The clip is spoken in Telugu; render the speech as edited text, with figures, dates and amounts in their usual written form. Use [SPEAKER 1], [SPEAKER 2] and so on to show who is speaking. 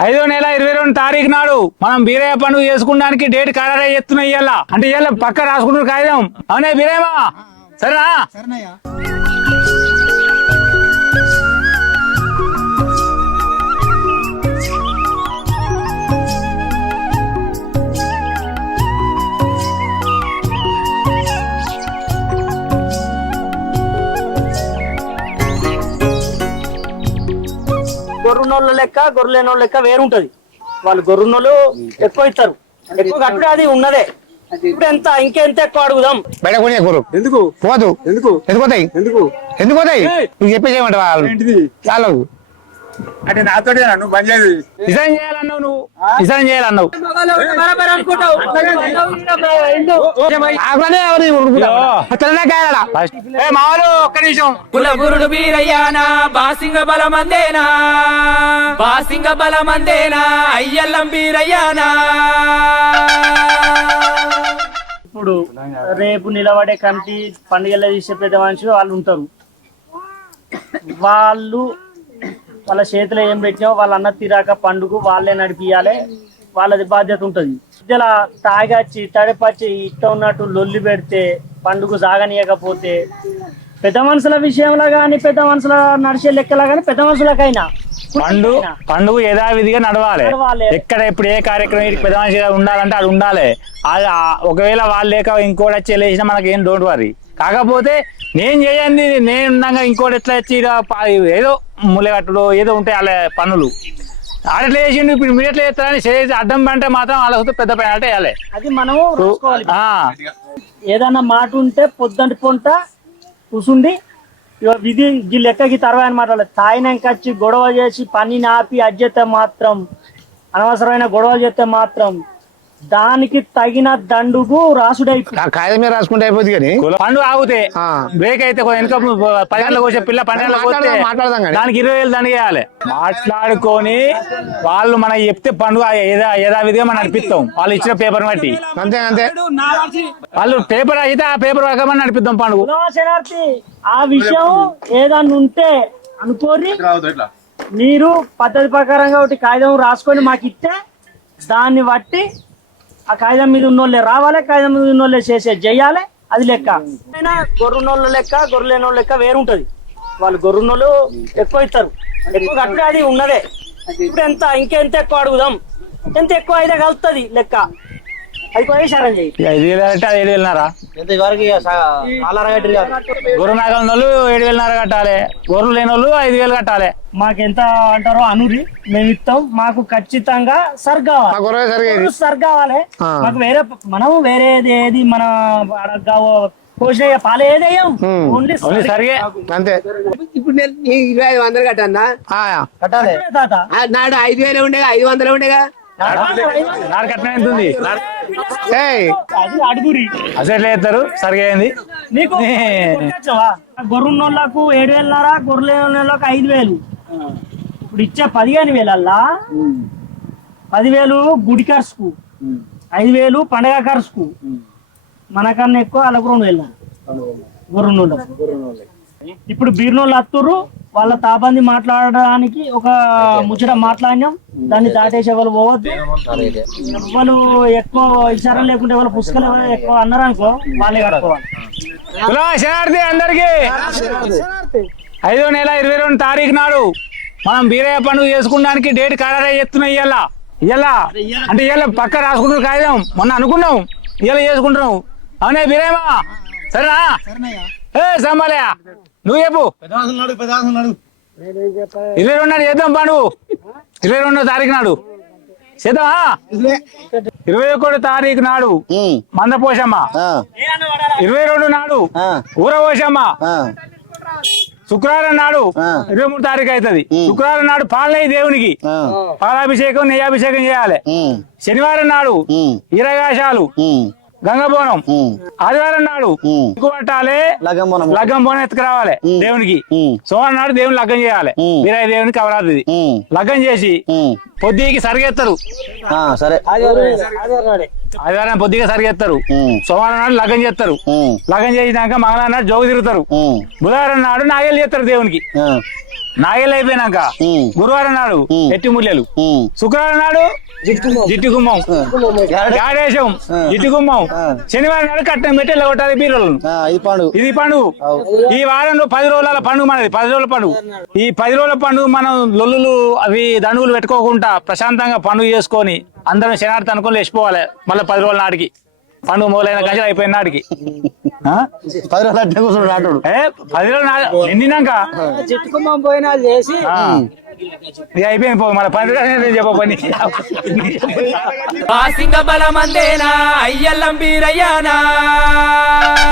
[SPEAKER 1] 5వ నెల 22వ తారీఖు నాడు మనం బీరయ్య పండుగ చేసుకోవడానికి డేట్ ఖరారు చేస్తున్నాం ఇవాళ. అంటే ఇవాళ పక్క రాసుకుంటున్నారు కాగితం. అవునే బీరయ్యమా, సరేనా?
[SPEAKER 2] గొర్రెనోళ్ళ లెక్క గొర్రెలేనోళ్ళ లెక్క వేరుంటది. వాళ్ళు గొర్రెనోళ్ళు ఎక్కువ ఇస్తారు, ఎక్కువ కట్టుడు అది ఉన్నదే. ఇప్పుడు ఎంత ఇంకెంత ఎక్కువ అడుగుదాం.
[SPEAKER 3] బయట కొనే కూరు ఎందుకు పోదు, ఎందుకు ఎందుకు పోతాయి, ఎందుకు ఎందుకు పోతాయి నువ్వు చెప్పేసి ఏమంటావు వాళ్ళు చాలా
[SPEAKER 1] అంటే నాతో నువ్వు బంద్ చేయాలి, డిజైన్ చేయాలన్నావు, నువ్వు డిజైన్ చేయాలన్నావు. మావాళ్ళు ఒక్క నిమిషం.
[SPEAKER 4] కులగురుడు వీరయ్యానా బాసింగ బలమందేనా, బాసింగ బలమందేనా, అయ్యల్లం వీరయ్యానా.
[SPEAKER 2] ఇప్పుడు రేపు నిలబడే కమిటీ పండుగలో తీసే పెద్ద మనుషులు వాళ్ళు ఉంటారు. వాళ్ళ చేతిలో ఏం పెట్టినా వాళ్ళ అన్న తీరాక పండుగ వాళ్ళే నడిపియాలి, వాళ్ళది బాధ్యత ఉంటది. ఇలా తాగచ్చి తడిపచ్చి ఇట్ట ఉన్నట్టు లొల్లి పెడితే పండుగ సాగనీయకపోతే పెద్ద మనుషుల విషయంలో గాని పెద్ద మనుషుల నడిచే లెక్కలా గాని పెద్ద మనుషులకైనా
[SPEAKER 1] పండుగ యథావిధిగా నడవాలి. ఎక్కడ ఇప్పుడు ఏ కార్యక్రమం పెద్ద మనిషిగా ఉండాలంటే అది ఉండాలి. అది ఒకవేళ వాళ్ళు లేక ఇంకోటి వచ్చి వెళ్ళేసినా మనకి ఏం డోంట్ వరీ. కాకపోతే నేను చేయండి, నేను ఉండగా ఇంకోటి ఎట్లా వచ్చి ఏదో ములగట్టుడు ఏదో ఉంటాయి వాళ్ళ పనులు. ఆడెట్లా చేసిండు, ఇప్పుడు మీరు ఎట్లా చేస్తారని చేసి అడ్డం అంటే మాత్రం వాళ్ళ పెద్ద పైన అంటే వేయాలి.
[SPEAKER 2] అది మనం ఏదన్నా మాట ఉంటే పొద్దుంటి పొంట కూసుండి విధి ఈ లెక్కకి తర్వాత మాట్లాడాలి. తాయినాక వచ్చి గొడవ చేసి పనిని ఆపి అజ్జతే మాత్రం అనవసరమైన గొడవలు చేస్తే మాత్రం దానికి తగిన దండుకు
[SPEAKER 3] కాగితం మీద రాసుకుంటే అయిపోతుంది. కానీ
[SPEAKER 1] పండుగ ఆగితే బ్రేక్ అయితే వెనక 10 గంటలకు వచ్చే పిల్ల 12 గంటలకు వస్తే దానికి 20,000 దండ వేయాలి. మాట్లాడుకొని వాళ్ళు మనకి చెప్తే పండుగ యథావిధిగా మనం నడిపిస్తాం. వాళ్ళు ఇచ్చిన పేపర్ బట్టి
[SPEAKER 3] అంతే అంతే.
[SPEAKER 1] వాళ్ళు పేపర్ అయితే ఆ పేపర్ ప్రకారం నడిపిస్తాం పండుగ.
[SPEAKER 2] ఆ విషయం ఏదన్నా ఉంటే అనుకోరి మీరు పద్ధతి ప్రకారంగా ఒకటి కాగితం రాసుకొని మాకు ఇస్తే దాన్ని బట్టి ఆ కాగితం మీద ఉన్నోళ్ళే రావాలి, కాగితం మీద ఉన్నోళ్ళే చెయ్యాలి. అది లెక్క. గొర్రెనోళ్ళ లెక్క గొర్రెలేనోళ్ళ లెక్క వేరుంటది. వాళ్ళు గొర్రెనోళ్ళు ఎక్కువ ఇస్తారు, ఎక్కువ కట్టుడు అది ఉన్నదే. ఇప్పుడు ఎంత ఇంకెంత ఎక్కువ అడుగుదాం, ఎంత ఎక్కువ అయితే కలుస్తుంది లెక్క. అది వేసారం చెయ్యి.
[SPEAKER 1] 5,000 అంటే 7,000 గొర్రె మేకల వాళ్ళు 7,000 కట్టాలి, గొర్రెలు లేని వాళ్ళు 5,000 కట్టాలి.
[SPEAKER 2] మాకెంత అంటారో అనురి మేము ఇస్తాం. మాకు ఖచ్చితంగా సర్గావాలి. మాకు వేరే మనం వేరేది ఏది మన పోషణ పాలు ఏదేయం ఓన్లీ
[SPEAKER 1] సరిగే
[SPEAKER 3] అంతే.
[SPEAKER 5] ఇప్పుడు నేను 2,500 కట్టన్నా
[SPEAKER 2] కట్టాలి తాత.
[SPEAKER 5] నాడు 5,000 ఉండేగా 500 ఉండేగా
[SPEAKER 1] కట్టినది
[SPEAKER 2] అడుగురి
[SPEAKER 1] అసలు వేస్తారు సరిగైంది.
[SPEAKER 2] నీకు గొర్రెన్నోళ్ళకు 7,500, గొర్రెలకు 5,000. ఇప్పుడు ఇచ్చే 15,000 10,000 గుడి ఖర్చుకు, 5,000 పండగ ఖర్చుకు. మనకన్నా ఎక్కువ వాళ్ళకు 2,000 గొర్రెన్నోళ్ళకు. ఇప్పుడు బీర్నోళ్ళు అత్తుర్రు, వాళ్ళ తాబంది మాట్లాడడానికి ఒక ముచ్చట మాట్లాడినాం. దాన్ని దాటేసి ఎవరు పోవద్దు. ఎవరు ఎక్కువ ఇచ్చారా లేకుంటే ఎవరు పుస్తకాలు ఎవరు ఎక్కువ అన్నారు అనుకో వాళ్ళే కట్టుకోవాలి.
[SPEAKER 1] అందరికి 5వ నెల 22వ తారీఖు నాడు మనం బీరయ్య పండుగ చేసుకోవడానికి డేట్ ఖరారు చేస్తున్నాం ఇవాళ. అంటే ఇవాళ పక్క రాసుకుంటున్నారు కాగితం. మొన్న అనుకున్నాం ఇవాళ చేసుకుంటున్నాం. అవునే బీరయ్యమా, సరేనా? సంబాలయ నువ్వు చెప్పు. 22 నాడు చేద్దాం పండుగ. 22వ తారీఖు నాడు చేద్దామా? 21వ తారీఖు నాడు మందపోషమ్మ, 22 నాడు ఊరపోషమ్మ, శుక్రవారం నాడు 23 తారీఖు అవుతుంది. శుక్రవారం నాడు పాలనయ్య దేవునికి పాలాభిషేకం నెయ్యాభిషేకం చేయాలి. శనివారం నాడు ఇరగాశాలు గంగబోనం, ఆదివారం నాడు పట్టాలి, లగ్గం బోనం ఎత్తుకురావాలి దేవునికి. సోమవారం నాడు దేవుని లగ్గం చేయాలి. వీరయ్య దేవునికి అవరాది లగ్గం చేసి పొద్దుకి సరిగెత్తారు. ఆదివారం పొద్దుగా సరిగెత్తారు. సోమవారం నాడు లగ్గం చేస్తారు. లగ్గం చేసినాక మంగళవారం నాడు జోగు తిరుగుతారు. బుధవారం నాడు నాగేళ్ళు చేస్తారు దేవునికి. నాగేళ్ళు అయిపోయినాక గురువారం నాడు ఎట్టి ముల్లెలు, శుక్రవారం నాడు జిట్టు గుమ్మం, గాడేశం జిట్టు గుమ్మం, శనివారం నాడు కట్టం పెట్టి ఇలా కొట్టాలి బీరోలను. ఇది పండుగ. ఈ వారంలో 10 రోజుల పండుగ మనది, 10 రోజుల పండుగ. ఈ 10 రోజుల పండుగ మనం లొల్లులు అవి దండుగులు పెట్టుకోకుండా ప్రశాంతంగా పండుగ చేసుకొని అందరం శనార్థి అనుకుని లేచిపోవాలి. మళ్ళీ 10 రోజుల నాటికి పండుగ మొదలైన గంజలు అయిపోయిన నాటికి
[SPEAKER 3] 10 రోజులు అట్టే కూర్చున్నాడు
[SPEAKER 1] 10 రోజులు నిండినాక
[SPEAKER 2] జిట్టుకుమ్మం పోయినా చేసి
[SPEAKER 1] ఇక అయిపోయింది. పో మన 10 రోజులు చెప్ప పని.
[SPEAKER 4] బాసింగ బలమందేనా అయ్యల్లం బీరయ్యానా